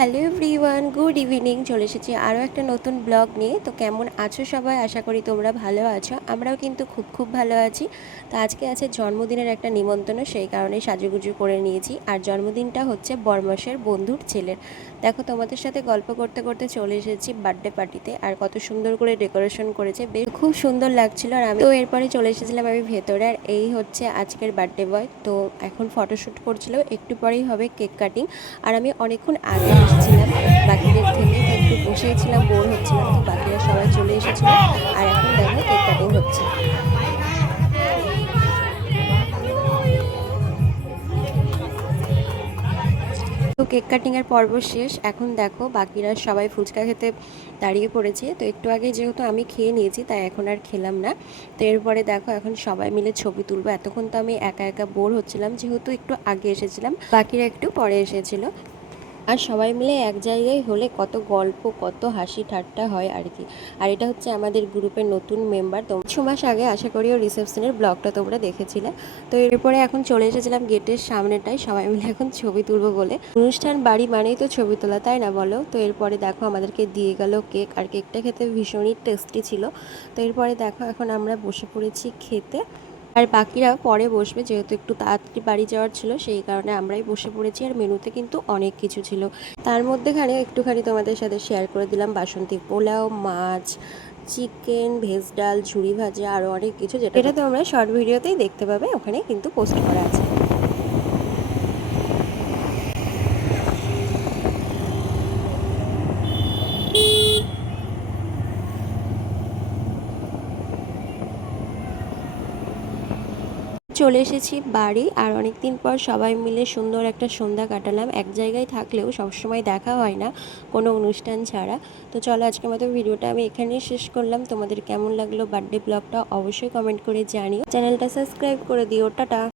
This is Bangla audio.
Hello everyone, good evening. চলে এসেছি আরও একটা নতুন ব্লগ নিয়ে। তো কেমন আছো সবাই? আশা করি তোমরা ভালো আছো। আমরাও কিন্তু খুব ভালো আছি। তো আজকে আছে জন্মদিনের একটা নিমন্ত্রণ, সেই কারণেই সাজুগুজু করে নিয়েছি। আর জন্মদিনটা হচ্ছে বরমাসের বন্ধুর ছেলের। দেখো, তোমাদের সাথে গল্প করতে করতে চলে এসেছি বার্থডে পার্টিতে। আর কত সুন্দর করে ডেকোরেশন করেছে, বেশ খুব সুন্দর লাগছিল। আর আমি তো এরপরে চলে এসেছিলাম আমি ভেতরে। আর এই হচ্ছে আজকের বার্থডে বয়। তো এখন ফটোশ্যুট করছিল, একটু পরেই হবে কেক কাটিং। আর আমি অনেকক্ষণ আগে এসেছিলাম বাকিদের থেকে, তো একটু বসেই ছিলাম, বোর হচ্ছিলাম। তো বাকিরা সবাই চলে এসেছিলো। আর এখন দেখো কেক কাটিং হচ্ছে। তো কেক কাটিংয়ের পর্ব শেষ। এখন দেখো বাকিরা সবাই ফুচকা খেতে দাঁড়িয়ে পড়েছে। তো একটু আগে যেহেতু আমি খেয়ে নিয়েছি, তাই এখন আর খেলাম না। তো এরপরে দেখো এখন সবাই মিলে ছবি তুলবো। এতক্ষণ তো আমি একা একা বোর হচ্ছিলাম, যেহেতু একটু আগে এসেছিলাম, বাকিরা একটু পরে এসেছিলো। আর সবাই মিলে এক জায়গায় হলে কত গল্প, কত হাসি ঠাট্টা হয় আর কি। আর এটা হচ্ছে আমাদের গ্রুপের নতুন মেম্বার। তো 6 মাস আগে আশা করি ও রিসেপশনের ব্লগটা তোমরা দেখেছিলে। তো এরপরে এখন চলে এসেছিলাম গেটের সামনেটায়, সবাই মিলে এখন ছবি তুলবো বলে। অনুষ্ঠান বাড়ি মানেই তো ছবি তোলা, তাই না বলো? তো এরপরে দেখো আমাদেরকে দিয়ে গেল কেক। আর কেকটা খেতে ভীষণই টেস্টি ছিল। তো এরপরে দেখো এখন আমরা বসে পড়েছি খেতে। আর বাকিরা পরে বসবে, যেহেতু একটু তাড়াতাড়ি বাড়ি যাওয়ার ছিল, সেই কারণে আমরাই বসে পড়েছি। আর মেনুতে কিন্তু অনেক কিছু ছিল। তার মধ্যেখানে একটুখানি তোমাদের সাথে শেয়ার করে দিলাম বাসন্তী পোলাও, মাছ, চিকেন, ভেজ ডাল, ঝুড়ি ভাজা, আরও অনেক কিছু, যেটা তোমরা শর্ট ভিডিওতেই দেখতে পাবে, ওখানে কিন্তু পোস্ট করা আছে। চলে এসেছি বাড়ি। আর অনেক দিন পর সবাই মিলে সুন্দর একটা সন্ধ্যা কাটালাম। এক জায়গায় থাকলেও সবসময় দেখা হয় না কোনো অনুষ্ঠান ছাড়া। তো চলো, আজকের মতো ভিডিওটা আমি এখানেই শেষ করলাম। তোমাদের কেমন লাগলো বার্থডে ব্লগটা অবশ্যই কমেন্ট করে জানিও। চ্যানেলটা সাবস্ক্রাইব করে দিও। টাটা।